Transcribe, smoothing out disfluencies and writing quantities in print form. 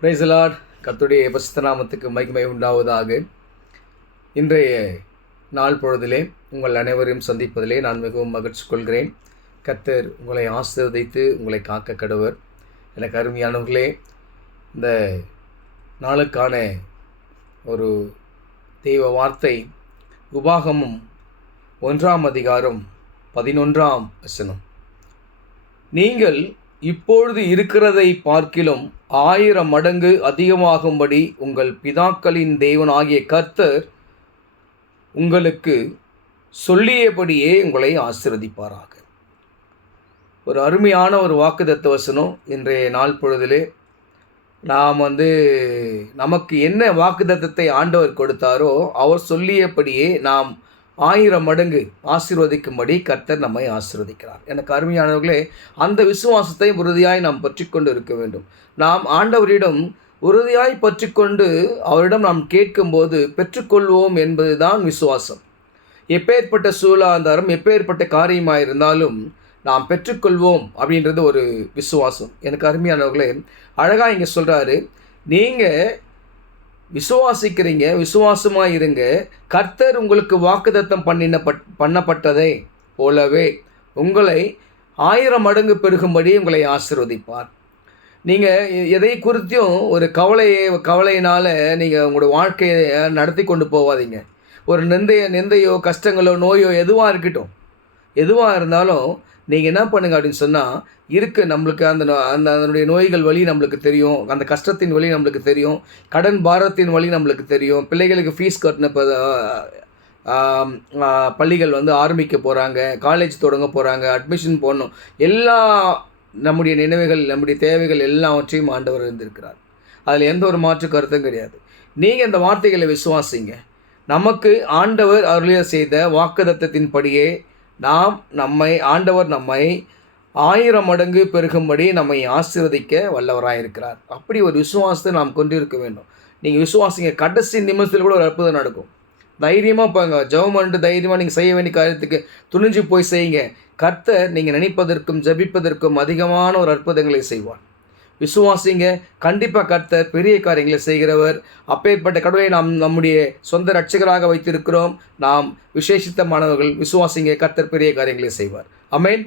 Praise the Lord. கர்த்தருடைய பரிசுத்த நாமத்துக்கு மகிமை உண்டாவதாக. இன்றைய நாள் பொழுதிலே உங்கள் அனைவரையும் சந்திப்பதிலே நான் மிகவும் மகிழ்ச்சி கொள்கிறேன். கர்த்தர் உங்களை ஆசீர்வதித்து உங்களை காக்க கடவர். எனக்கு அருமையானவர்களே, இந்த நாளுக்கான ஒரு தெய்வ வார்த்தை உபாகமம் 1:11. நீங்கள் இப்பொழுது இருக்கிறதை பார்க்கிலும் 1000 மடங்கு அதிகமாகும்படி உங்கள் பிதாக்களின் தேவனாகிய கர்த்தர் உங்களுக்கு சொல்லியபடியே உங்களை ஆசீர்வதிப்பாராக. ஒரு அருமையான ஒரு வாக்குத்தத்த வசனம். இன்றைய நாள் பொழுதிலே நாம் நமக்கு என்ன வாக்குத்தத்தத்தை ஆண்டவர் கொடுத்தாரோ அவர் சொல்லியபடியே நாம் 1000 மடங்கு ஆசீர்வதிக்கும்படி கர்த்தர் நம்மை ஆசீர்வதிக்கிறார். எனக்கு அருமையானவர்களே, அந்த விசுவாசத்தை உறுதியாய் நாம் பற்றிக்கொண்டு இருக்க வேண்டும். நாம் ஆண்டவரிடம் உறுதியாய் பற்றிக்கொண்டு அவரிடம் நாம் கேட்கும்போது பெற்றுக்கொள்வோம் என்பதுதான் விசுவாசம். எப்பேற்பட்ட சூழலாந்தாரம், எப்பேற்பட்ட காரியமாக இருந்தாலும் நாம் பெற்றுக்கொள்வோம் அப்படின்றது ஒரு விசுவாசம். எனக்கு அருமையானவர்களே, அழகாக இங்கே சொல்கிறாரு, நீங்கள் விசுவாசிக்கிறீங்க, விசுவாசமாக இருங்க. கர்த்தர் உங்களுக்கு வாக்குத்தத்தம் பண்ணப்பட்டதை போலவே உங்களை 1000 மடங்கு பெருகும்படி உங்களை ஆசீர்வதிப்பார். நீங்கள் எதை குறித்தும் ஒரு கவலையினால் நீங்கள் உங்களோட வாழ்க்கையை நடத்தி கொண்டு போவாதீங்க. ஒரு நிந்தையோ கஷ்டங்களோ நோயோ எதுவாக இருக்கட்டும், எதுவாக இருந்தாலும் நீங்கள் என்ன பண்ணுங்க அப்படின்னு சொன்னால், நம்மளுக்கு அதனுடைய நோய்கள் வழி நம்மளுக்கு தெரியும், அந்த கஷ்டத்தின் வழி நம்மளுக்கு தெரியும், கடன் பாரத்தின் வழி நம்மளுக்கு தெரியும், பிள்ளைகளுக்கு ஃபீஸ் கட்டின பள்ளிகள் ஆரம்பிக்க போகிறாங்க, காலேஜ் தொடங்க போகிறாங்க, அட்மிஷன் போடணும், எல்லா நம்முடைய நினைவுகள், நம்முடைய தேவைகள் எல்லாவற்றையும் ஆண்டவர் இருந்திருக்கிறார். அதில் எந்த ஒரு மாற்று கருத்தும் கிடையாது. நீங்கள் இந்த வார்த்தைகளை விசுவாசிங்க. நமக்கு ஆண்டவர் அருளிய செய்த வாக்குத்தத்தத்தின்படியே ஆண்டவர் நம்மை 1000 மடங்கு பெருகும்படி நம்மை ஆசீர்வதிக்க வல்லவராயிருக்கிறார். அப்படி ஒரு விசுவாசத்தை நாம் கொண்டிருக்க வேண்டும். நீங்கள் விசுவாசிங்க. கடைசி நிமிஷத்தில் கூட ஒரு அற்புதம் நடக்கும். தைரியமாக போங்க, ஜெபம் பண்ணிட்டு தைரியமாக நீங்கள் செய்ய வேண்டிய காரியத்துக்கு துணிஞ்சு போய் செய்யுங்க. கர்த்தர் நீங்கள் நினைப்பதற்கும் ஜெபிப்பதற்கும் அதிகமான ஒரு அற்புதங்களை செய்வார். விசுவாசிங்க. கண்டிப்பாக கர்த்தர் பெரிய காரியங்களை செய்கிறவர். அப்பேற்பட்ட கடவுளை நாம் நம்முடைய சொந்த ரட்சகராக வைத்திருக்கிறோம். நாம் விசேஷித்தமானவர்கள். விசுவாசிங்க, கர்த்தர் பெரிய காரியங்களை செய்வார். ஆமென்.